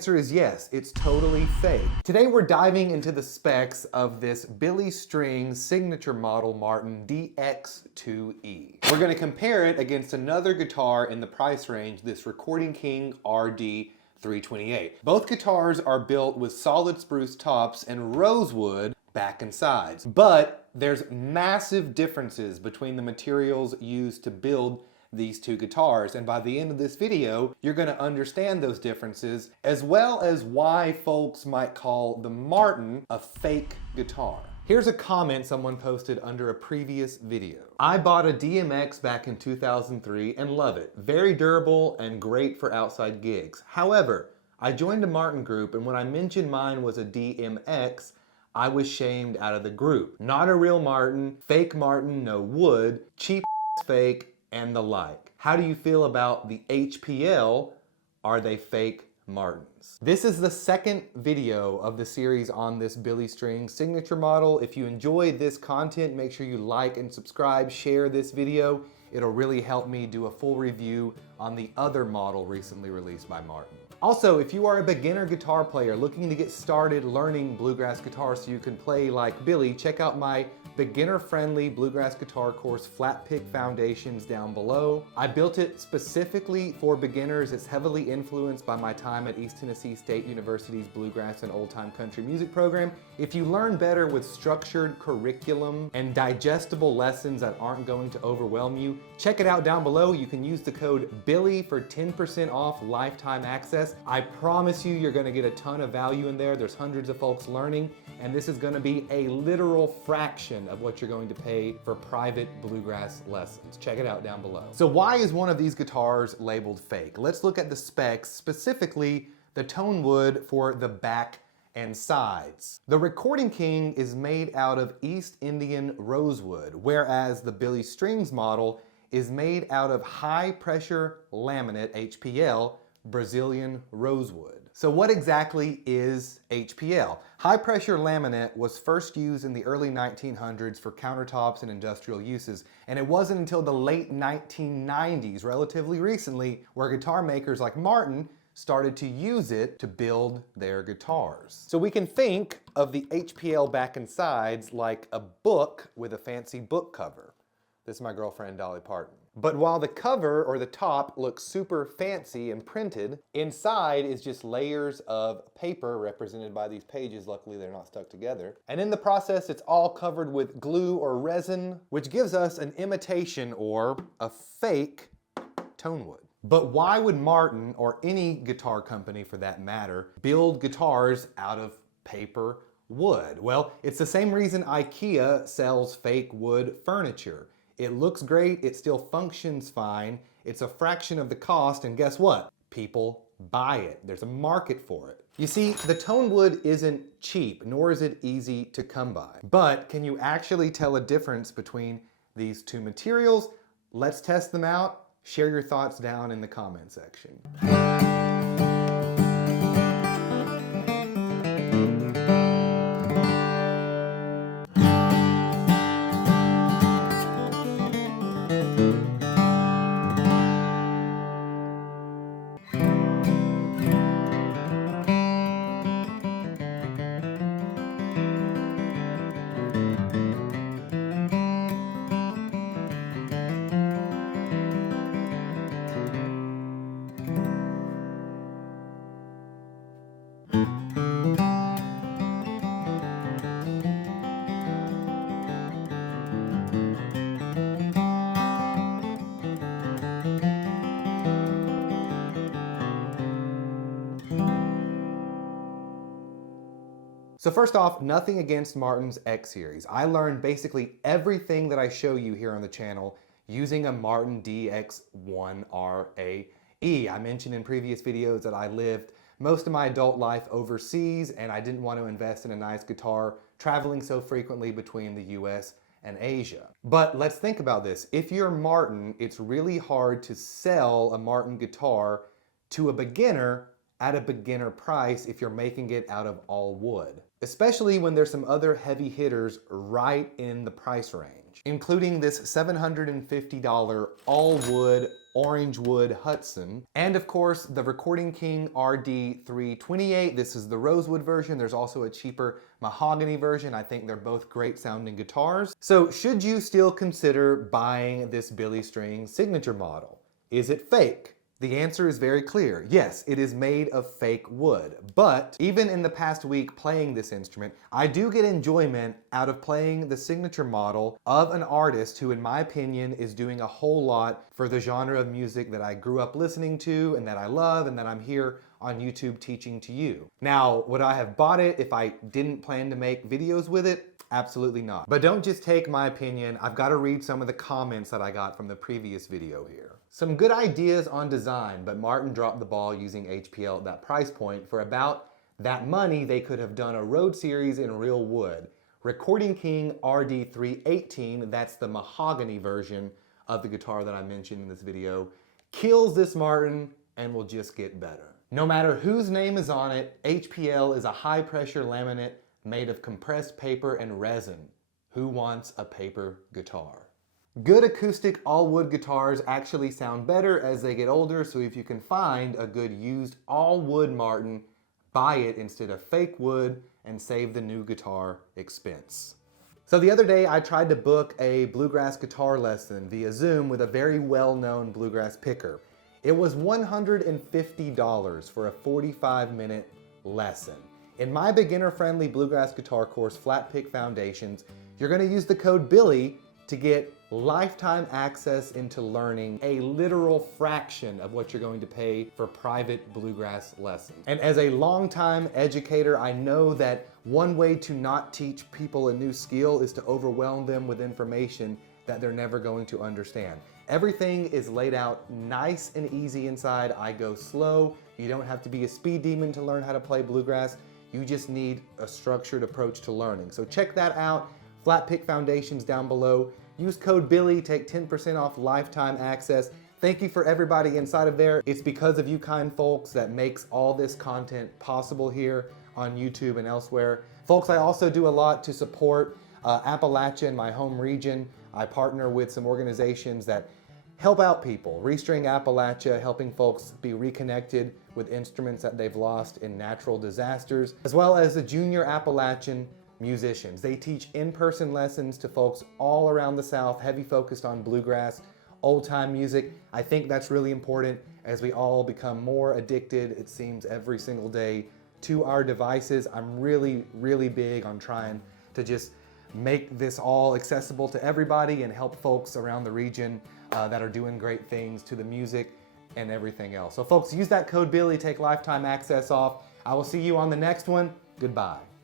answer is yes, it's totally fake. Today we're diving into the specs of this Billy Strings signature model Martin DX2E. We're gonna compare it against another guitar in the price range, this Recording King RD 328. Both guitars are built with solid spruce tops and rosewood back and sides, but there's massive differences between the materials used to build these two guitars, and by the end of this video you're going to understand those differences, as well as why folks might call the Martin a fake guitar. Here's a comment someone posted under a previous video. I bought a DMX back in 2003 and love it. Very durable and great for outside gigs. However, I joined a Martin group, and when I mentioned mine was a DMX, I was shamed out of the group. Not a real Martin, fake Martin, no wood, cheap fake, and the like. How do you feel about the HPL? Are they fake Martins? This is the second video of the series on this Billy Strings signature model. If you enjoy this content, make sure you like and subscribe, share this video. It'll really help me do a full review on the other model recently released by Martin. Also, if you are a beginner guitar player looking to get started learning bluegrass guitar so you can play like Billy, check out my beginner-friendly bluegrass guitar course, Flatpick Foundations, down below. I built it specifically for beginners. It's heavily influenced by my time at East Tennessee State University's Bluegrass and Old Time Country Music program. If you learn better with structured curriculum and digestible lessons that aren't going to overwhelm you, check it out down below. You can use the code BILLY for 10% off lifetime access. I promise you, you're gonna get a ton of value in there. There's hundreds of folks learning, and this is gonna be a literal fraction of what you're going to pay for private bluegrass lessons. Check it out down below. So why is one of these guitars labeled fake? Let's look at the specs, specifically the tone wood for the back and sides. The Recording King is made out of East Indian rosewood, whereas the Billy Strings model is made out of high pressure laminate, HPL, Brazilian rosewood. So what exactly is HPL? High pressure laminate was first used in the early 1900s for countertops and industrial uses, and it wasn't until the late 1990s, relatively recently, where guitar makers like Martin started to use it to build their guitars. So we can think of the HPL back and sides like a book with a fancy book cover. This is my girlfriend, Dolly Parton. But while the cover or the top looks super fancy and printed, inside is just layers of paper represented by these pages. Luckily, they're not stuck together. And in the process, it's all covered with glue or resin, which gives us an imitation or a fake tone wood. But why would Martin, or any guitar company for that matter, build guitars out of paper wood? Well, it's the same reason IKEA sells fake wood furniture. It looks great, it still functions fine, it's a fraction of the cost, and guess what? People buy it. There's a market for it. You see, the tone wood isn't cheap, nor is it easy to come by. But can you actually tell a difference between these two materials? Let's test them out. Share your thoughts down in the comment section. So first off, nothing against Martin's X series. I learned basically everything that I show you here on the channel using a Martin DX1RAE. I mentioned in previous videos that I lived most of my adult life overseas, and I didn't want to invest in a nice guitar traveling so frequently between the US and Asia. But let's think about this. If you're Martin, it's really hard to sell a Martin guitar to a beginner at a beginner price if you're making it out of all wood, especially when there's some other heavy hitters right in the price range, including this $750 all wood orange wood Hudson. And of course, the Recording King RD328. This is the rosewood version. There's also a cheaper mahogany version. I think they're both great sounding guitars. So should you still consider buying this Billy Strings signature model? Is it fake? The answer is very clear. Yes, it is made of fake wood. But even in the past week playing this instrument, I do get enjoyment out of playing the signature model of an artist who, in my opinion, is doing a whole lot for the genre of music that I grew up listening to and that I love and that I'm here on YouTube teaching to you. Now, would I have bought it if I didn't plan to make videos with it? Absolutely not. But don't just take my opinion. I've got to read some of the comments that I got from the previous video here. Some good ideas on design, but Martin dropped the ball using HPL at that price point. For about that money, they could have done a road series in real wood. Recording King RD318, that's the mahogany version of the guitar that I mentioned in this video, kills this Martin and will just get better. No matter whose name is on it, HPL is a high pressure laminate made of compressed paper and resin. Who wants a paper guitar? Good acoustic all-wood guitars actually sound better as they get older, so if you can find a good used all-wood Martin, buy it instead of fake wood and save the new guitar expense. So the other day I tried to book a bluegrass guitar lesson via Zoom with a very well-known bluegrass picker. It was $150 for a 45-minute lesson. In my beginner-friendly bluegrass guitar course, Flatpick Foundations, you're going to use the code BILLY to get lifetime access into learning a literal fraction of what you're going to pay for private bluegrass lessons. And as a longtime educator, I know that one way to not teach people a new skill is to overwhelm them with information that they're never going to understand. Everything is laid out nice and easy inside. I go slow. You don't have to be a speed demon to learn how to play bluegrass. You just need a structured approach to learning. So check that out. Flatpick Foundations down below. Use code BILLY, take 10% off lifetime access. Thank you for everybody inside of there. It's because of you kind folks that makes all this content possible here on YouTube and elsewhere. Folks, I also do a lot to support Appalachia in my home region. I partner with some organizations that help out people. Restring Appalachia, helping folks be reconnected with instruments that they've lost in natural disasters, as well as the Junior Appalachian Musicians. They teach in-person lessons to folks all around the South, heavy focused on bluegrass, old-time music. I think that's really important as we all become more addicted, it seems, every single day to our devices. I'm really, really big on trying to just make this all accessible to everybody and help folks around the region that are doing great things to the music and everything else. So folks, use that code BILLY, take lifetime access off. I will see you on the next one. Goodbye.